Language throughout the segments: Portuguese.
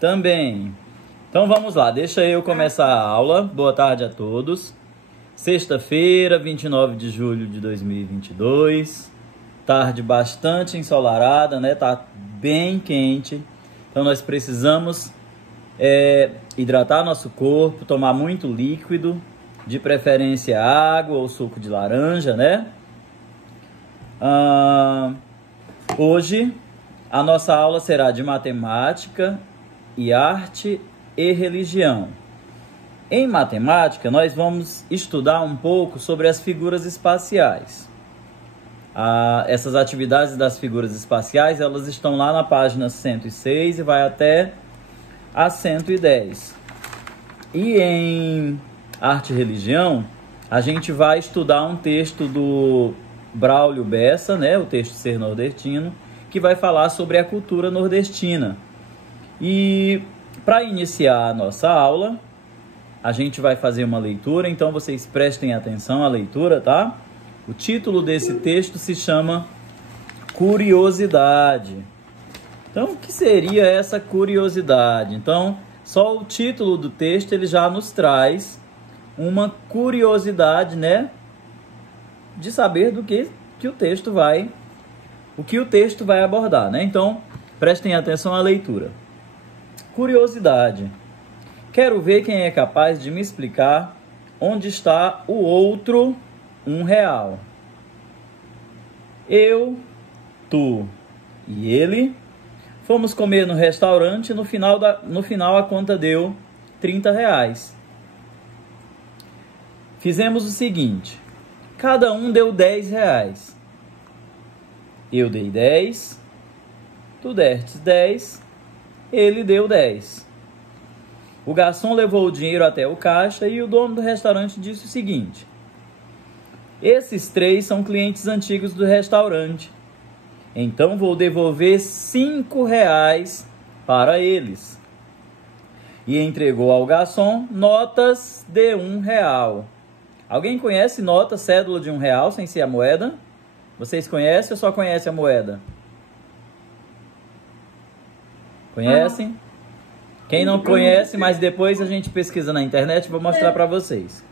Também. Então vamos lá, deixa eu começar a aula. Boa tarde a todos. Sexta-feira, 29 de julho de 2022. Tarde bastante ensolarada, né? Tá bem quente. Então nós precisamos hidratar nosso corpo, tomar muito líquido, de preferência água ou suco de laranja, né? Hoje a nossa aula será de matemática e arte e religião. Em matemática, nós vamos estudar um pouco sobre as figuras espaciais. Essas atividades das figuras espaciais, elas estão lá na página 106 e vai até a 110. E em arte e religião, a gente vai estudar um texto do Braulio Bessa, né, o texto Ser Nordestino, que vai falar sobre a cultura nordestina. E para iniciar a nossa aula, a gente vai fazer uma leitura, então vocês prestem atenção à leitura, tá? O título desse texto se chama Curiosidade. Então, o que seria essa curiosidade? Então, só o título do texto ele já nos traz uma curiosidade, né? De saber do que o texto vai abordar, né? Então, prestem atenção à leitura. Curiosidade. Quero ver quem é capaz de me explicar onde está o outro R$1. Eu, tu e ele fomos comer no restaurante e no final a conta deu R$30. Fizemos o seguinte, cada um deu R$10. Eu dei 10, tu deste 10, ele deu 10. O garçom levou o dinheiro até o caixa e o dono do restaurante disse o seguinte: esses 3 são clientes antigos do restaurante, então vou devolver R$5 para eles. E entregou ao garçom notas de R$1. Alguém conhece nota, cédula de R$1 sem ser a moeda? Vocês conhecem ou só conhecem a moeda? Conhecem? Quem não conhece, mas depois a gente pesquisa na internet e vou mostrar para vocês.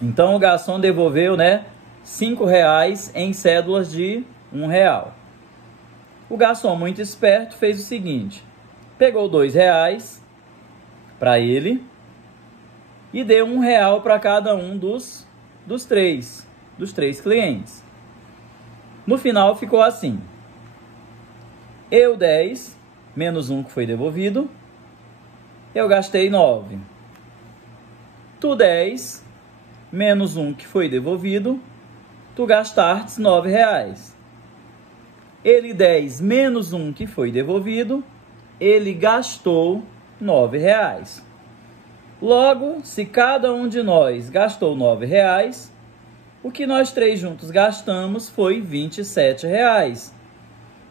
Então o garçom devolveu, né, R$5 em cédulas de R$1. O garçom, muito esperto, fez o seguinte: pegou R$2 para ele e deu R$1 para cada um dos três clientes. No final ficou assim: eu 10, menos 1 que foi devolvido, eu gastei 9. Tu 10, menos 1 que foi devolvido, tu gastastes R$9. Ele 10, menos 1 que foi devolvido, ele gastou R$9. Logo, se cada um de nós gastou R$9, o que nós 3 juntos gastamos foi R$27.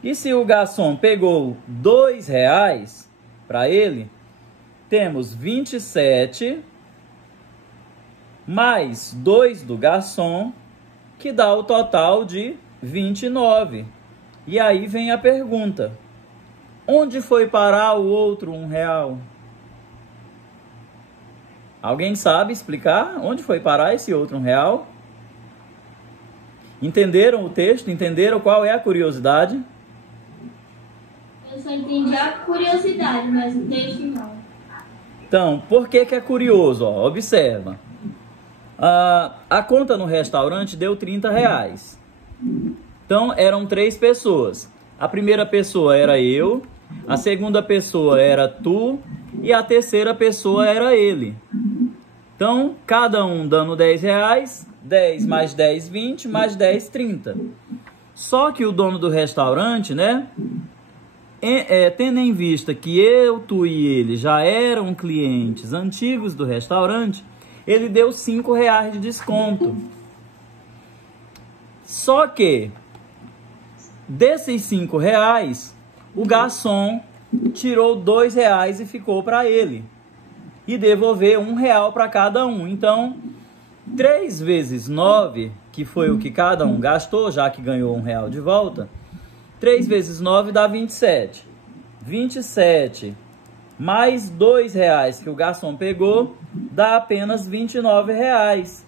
E se o garçom pegou R$2 para ele, temos 27 mais 2 do garçom, que dá o total de 29. E aí vem a pergunta: onde foi parar o outro R$1? Alguém sabe explicar onde foi parar esse outro R$1? Entenderam o texto? Entenderam qual é a curiosidade? Eu só entendi a curiosidade, mas o texto não. Então, por que é curioso? Ó, observa. A conta no restaurante deu R$30. Então, eram 3 pessoas. A primeira pessoa era eu, a segunda pessoa era tu e a terceira pessoa era ele. Então, cada um dando R$10, 10 mais 10, 20, mais 10, 30. Só que o dono do restaurante, né, tendo em vista que eu, tu e ele já eram clientes antigos do restaurante, ele deu R$5 de desconto. Só que, desses R$5, o garçom tirou R$2 e ficou para ele. E devolveu R$1 para cada um. Então, 3 vezes 9, que foi o que cada um gastou, já que ganhou R$1 de volta, 3 vezes 9 dá 27. 27 mais R$2 que o garçom pegou dá apenas R$29.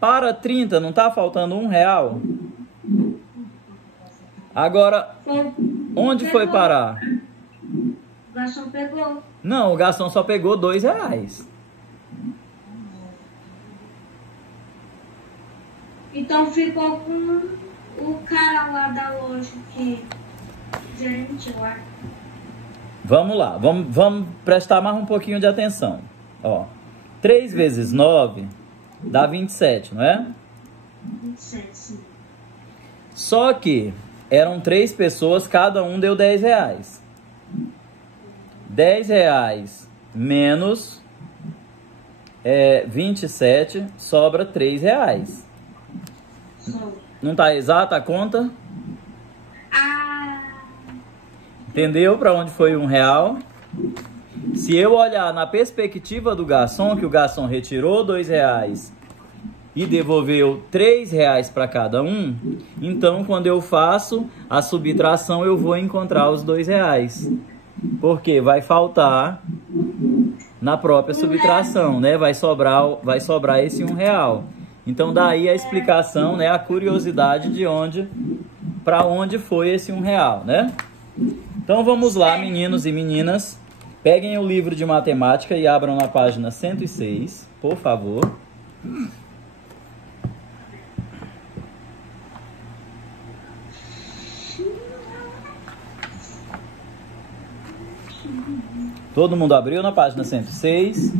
Para 30 não está faltando R$1? Agora, onde foi parar? O garçom pegou. Não, o garçom só pegou R$2. Então ficou com o cara lá da loja que gerente lá. Vamos lá, vamos prestar mais um pouquinho de atenção. Ó, 3 vezes 9 dá 27, não é? 27, sim. Só que eram 3 pessoas, cada um deu R$10. R$10 menos 27 sobra R$3. Não tá exata a conta? Entendeu para onde foi R$1? Se eu olhar na perspectiva do garçom, que o garçom retirou R$2 e devolveu R$3 para cada um, então quando eu faço a subtração eu vou encontrar os R$2. Porque vai faltar na própria subtração, né? Vai sobrar esse R$1. Então daí a explicação, né? A curiosidade de para onde foi esse R$1, né? Então vamos lá, meninos e meninas. Peguem o livro de matemática e abram na página 106, por favor. Todo mundo abriu na página 106?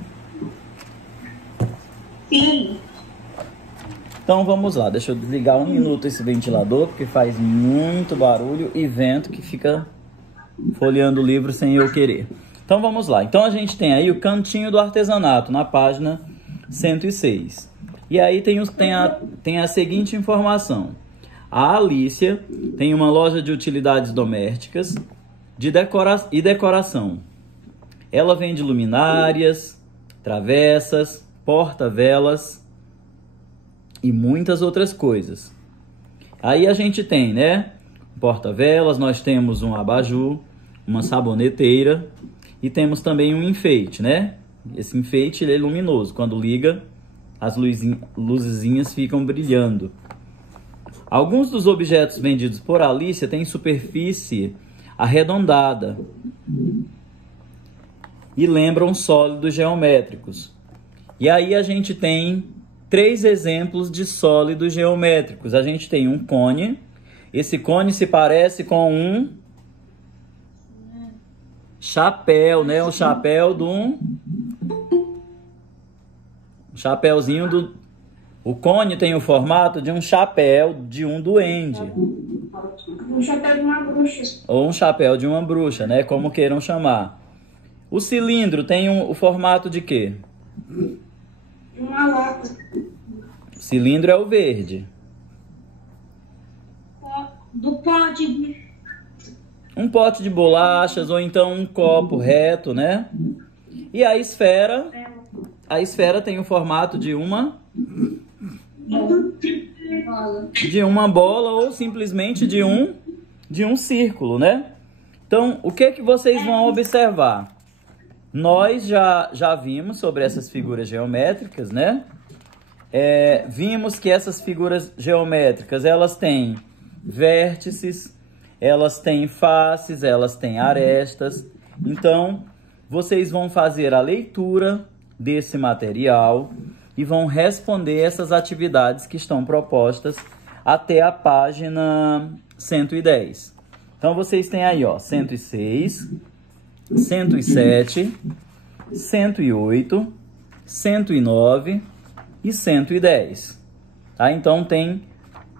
Sim. Então vamos lá, deixa eu desligar um minuto esse ventilador, porque faz muito barulho e vento que fica folheando o livro sem eu querer. Então vamos lá, então a gente tem aí o cantinho do artesanato na página 106. E aí tem a seguinte informação. A Alícia tem uma loja de utilidades domésticas e decoração. Ela vende luminárias, travessas, porta-velas e muitas outras coisas. Aí a gente tem, né, porta-velas, nós temos um abajur, uma saboneteira e temos também um enfeite, né? Esse enfeite ele é luminoso, quando liga as luzinhas ficam brilhando. Alguns dos objetos vendidos por Alícia têm superfície arredondada e lembram sólidos geométricos. E aí a gente tem 3 exemplos de sólidos geométricos. A gente tem um cone. Esse cone se parece com um chapéu, né? O chapéu de um chapéuzinho do... O cone tem o formato de um chapéu de um duende. Um chapéu de uma bruxa. Ou um chapéu de uma bruxa, né? Como queiram chamar. O cilindro tem o formato de quê? Uma lata. O cilindro é o verde. Do pote. Um pote de bolachas ou então um copo reto, né? E a esfera tem o formato de uma bola ou simplesmente de um círculo, né? Então, o que vocês vão observar? Nós já vimos sobre essas figuras geométricas, né? Vimos que essas figuras geométricas, elas têm vértices, elas têm faces, elas têm arestas. Então, vocês vão fazer a leitura desse material e vão responder essas atividades que estão propostas até a página 110. Então, vocês têm aí, ó, 106, 107, 108, 109 e 110. Tá? Então, tem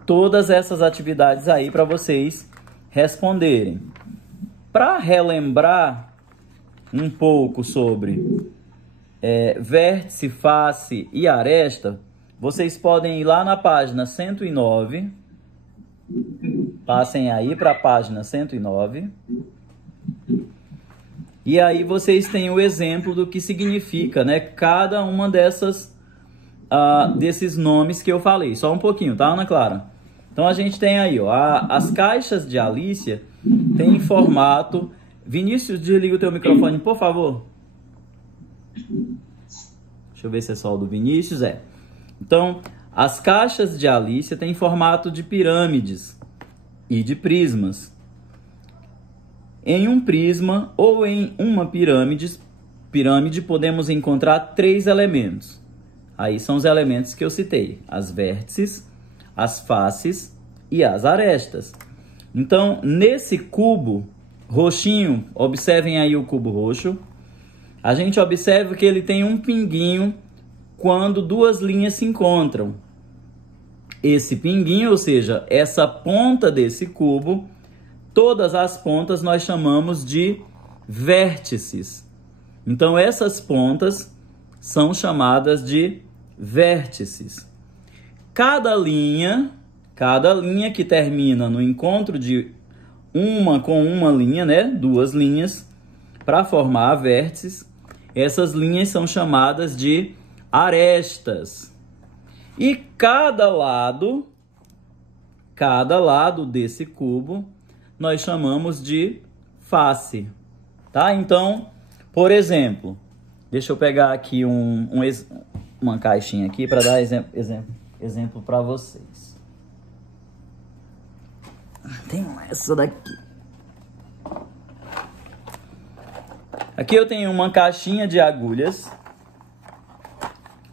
todas essas atividades aí para vocês responderem. Para relembrar um pouco sobre vértice, face e aresta, vocês podem ir lá na página 109. Passem aí para a página 109. E aí vocês têm o exemplo do que significa, né, cada uma desses nomes que eu falei. Só um pouquinho, tá, Ana Clara? Então a gente tem aí, ó, as caixas de Alicia têm formato... Vinícius, desliga o teu microfone, por favor. Deixa eu ver se é só o do Vinícius, Então, as caixas de Alicia têm formato de pirâmides e de prismas. Em um prisma ou em uma pirâmide podemos encontrar 3 elementos. Aí são os elementos que eu citei: as vértices, as faces e as arestas. Então, nesse cubo roxinho, observem aí o cubo roxo, a gente observa que ele tem um pinguinho quando 2 linhas se encontram. Esse pinguinho, ou seja, essa ponta desse cubo, todas as pontas nós chamamos de vértices. Então, essas pontas são chamadas de vértices. Cada linha que termina no encontro de uma com uma linha, né? 2 linhas, para formar vértices, essas linhas são chamadas de arestas. E cada lado desse cubo nós chamamos de face, tá? Então, por exemplo, deixa eu pegar aqui uma caixinha aqui para dar exemplo para vocês. Tem essa daqui. Aqui eu tenho uma caixinha de agulhas.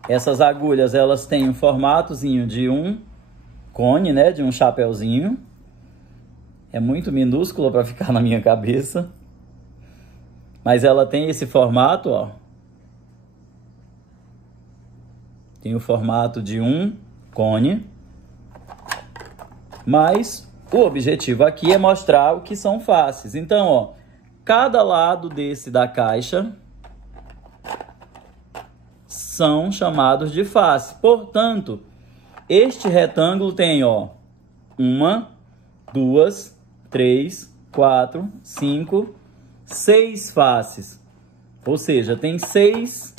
Essas agulhas, elas têm um formatozinho de um cone, né? De um chapeuzinho. É muito minúscula para ficar na minha cabeça. Mas ela tem esse formato, ó. Tem o formato de um cone. Mas o objetivo aqui é mostrar o que são faces. Então, ó, cada lado desse da caixa são chamados de face. Portanto, este retângulo tem, ó, 1, 2, 3, 4, 5, 6 faces. Ou seja, tem 6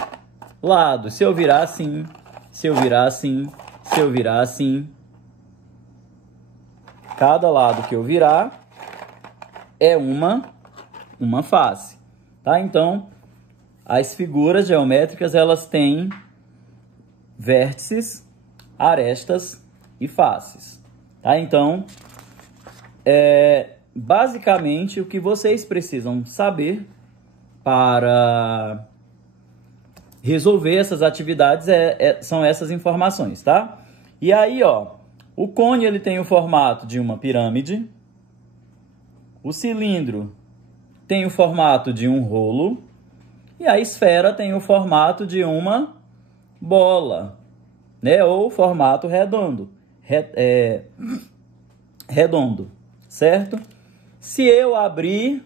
lados. Se eu virar assim, se eu virar assim, se eu virar assim, cada lado que eu virar é uma face, tá? Então, as figuras geométricas, elas têm vértices, arestas e faces, tá? Então, basicamente, o que vocês precisam saber para resolver essas atividades são essas informações, tá? E aí, ó, o cone, ele tem o formato de uma pirâmide. O cilindro tem o formato de um rolo. E a esfera tem o formato de uma bola, né? Ou formato redondo. Redondo, certo? Se eu abrir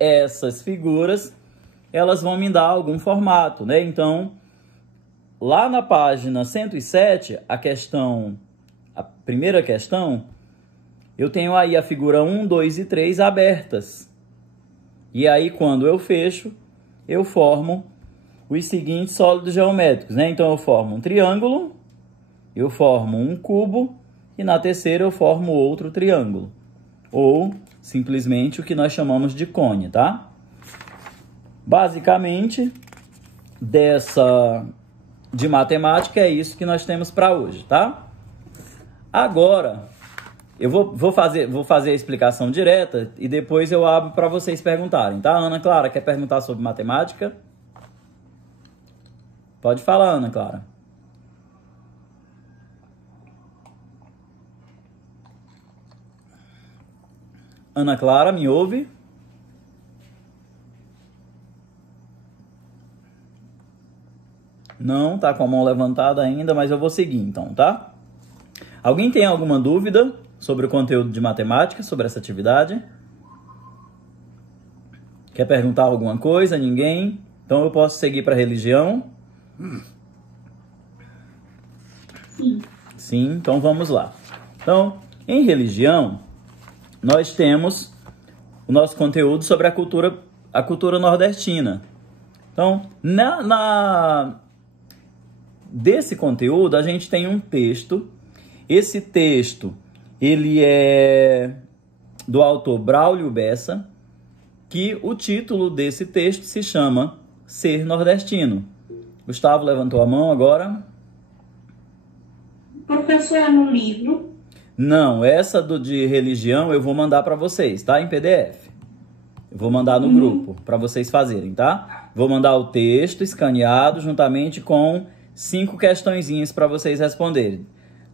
essas figuras, elas vão me dar algum formato, né? Então, lá na página 107, a primeira questão, eu tenho aí a figura 1, 2 e 3 abertas. E aí, quando eu fecho, eu formo os seguintes sólidos geométricos, né? Então, eu formo um triângulo, eu formo um cubo, e na terceira eu formo outro triângulo. Ou, simplesmente, o que nós chamamos de cone, tá? Basicamente, de matemática, é isso que nós temos para hoje, tá? Agora, eu vou fazer a explicação direta e depois eu abro para vocês perguntarem, tá? Ana Clara, quer perguntar sobre matemática? Pode falar, Ana Clara. Ana Clara, me ouve? Não, tá com a mão levantada ainda, mas eu vou seguir então, tá? Alguém tem alguma dúvida sobre o conteúdo de matemática, sobre essa atividade? Quer perguntar alguma coisa? Ninguém? Então eu posso seguir para religião? Sim. Sim, então vamos lá. Então, em religião, nós temos o nosso conteúdo sobre a cultura nordestina. Então, desse conteúdo, a gente tem um texto. Esse texto, ele é do autor Braulio Bessa, que o título desse texto se chama Ser Nordestino. Gustavo levantou a mão agora. Professor, é no livro? Não, essa de religião eu vou mandar para vocês, tá? Em PDF. Eu vou mandar no grupo para vocês fazerem, tá? Vou mandar o texto escaneado juntamente com 5 questõezinhas para vocês responderem.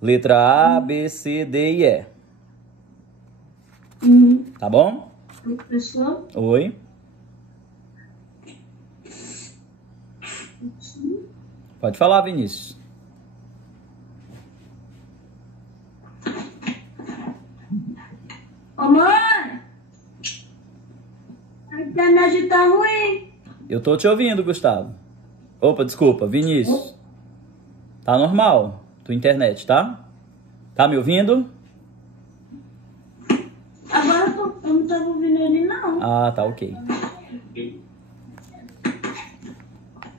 Letra A, B, C, D e E. Tá bom? Professor? Oi. Pode falar, Vinícius. Ô, mãe! A internet tá ruim. Eu tô te ouvindo, Gustavo. Opa, desculpa, Vinícius. Tá normal tua internet, tá? Tá me ouvindo? Agora eu não tava ouvindo ele, não. Ah, tá, ok.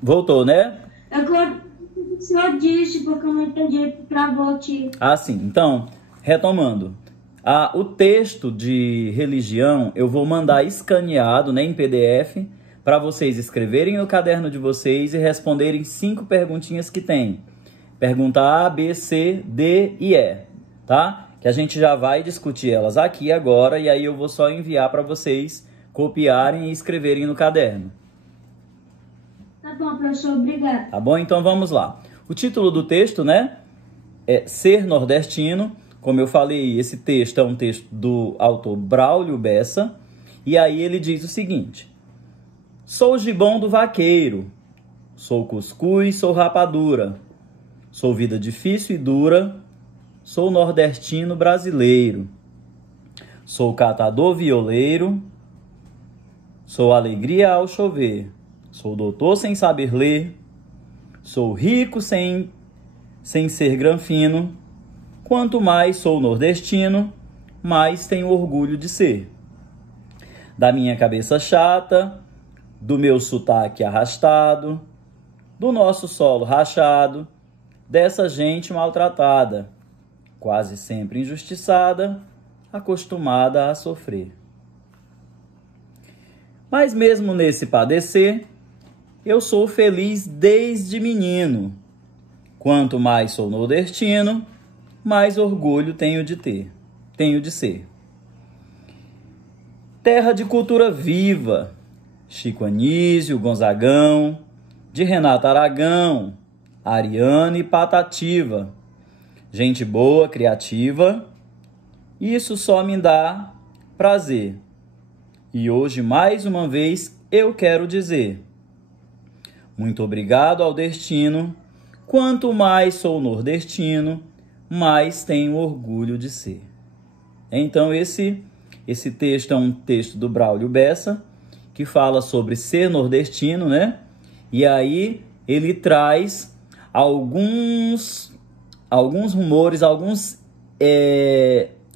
Voltou, né? Agora o senhor disse, porque eu não entendi, travou aqui. Ah, sim. Então, retomando. O texto de religião eu vou mandar escaneado, né, em PDF, para vocês escreverem no caderno de vocês e responderem 5 perguntinhas que tem. Pergunta A, B, C, D e E, tá? Que a gente já vai discutir elas aqui agora e aí eu vou só enviar para vocês copiarem e escreverem no caderno. Tá bom, professor, obrigado. Tá bom? Então vamos lá. O título do texto, né, é Ser Nordestino. Como eu falei, esse texto é um texto do autor Braulio Bessa. E aí ele diz o seguinte: sou gibão do vaqueiro, sou cuscuz, sou rapadura, sou vida difícil e dura, sou nordestino brasileiro, sou catador violeiro, sou alegria ao chover, sou doutor sem saber ler, sou rico sem ser granfino, quanto mais sou nordestino, mais tenho orgulho de ser. Da minha cabeça chata, do meu sotaque arrastado, do nosso solo rachado, dessa gente maltratada, quase sempre injustiçada, acostumada a sofrer. Mas mesmo nesse padecer, eu sou feliz desde menino. Quanto mais sou nordestino, mais orgulho tenho de ser. Terra de cultura viva, Chico Anísio, Gonzagão, de Renato Aragão, Ariana e Patativa. Gente boa, criativa, isso só me dá prazer. E hoje, mais uma vez, eu quero dizer: muito obrigado ao destino, quanto mais sou nordestino, mais tenho orgulho de ser. Então esse texto é um texto do Braulio Bessa, que fala sobre ser nordestino, né? E aí ele traz alguns rumores,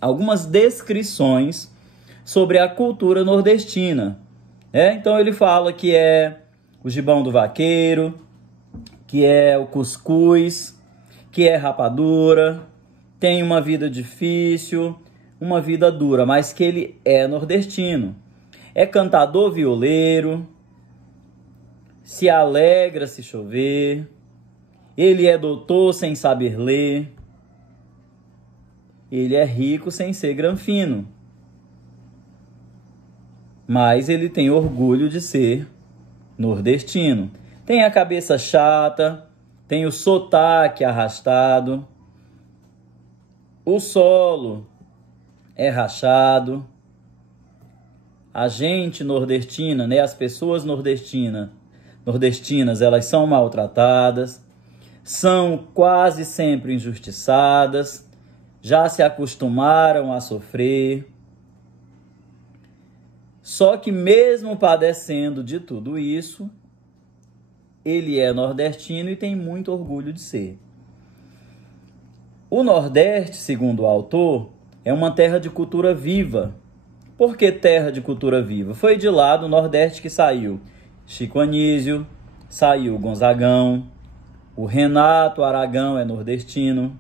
algumas descrições sobre a cultura nordestina. Então ele fala que é o gibão do vaqueiro, que é o cuscuz, que é rapadura, tem uma vida difícil, uma vida dura, mas que ele é nordestino. É cantador violeiro, se alegra se chover, ele é doutor sem saber ler, ele é rico sem ser granfino, mas ele tem orgulho de ser nordestino. Tem a cabeça chata, tem o sotaque arrastado, o solo é rachado, a gente nordestina, né, as pessoas nordestinas, elas são maltratadas, são quase sempre injustiçadas, já se acostumaram a sofrer. Só que mesmo padecendo de tudo isso, ele é nordestino e tem muito orgulho de ser. O Nordeste, segundo o autor, é uma terra de cultura viva. Por que terra de cultura viva? Foi de lá do Nordeste que saiu Chico Anísio, saiu Gonzagão, o Renato Aragão é nordestino,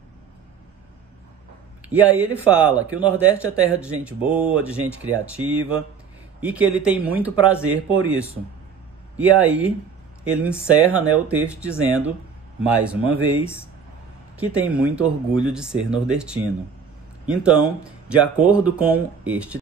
E aí ele fala que o Nordeste é terra de gente boa, de gente criativa, e que ele tem muito prazer por isso. E aí ele encerra, né, o texto dizendo, mais uma vez, que tem muito orgulho de ser nordestino. Então, de acordo com este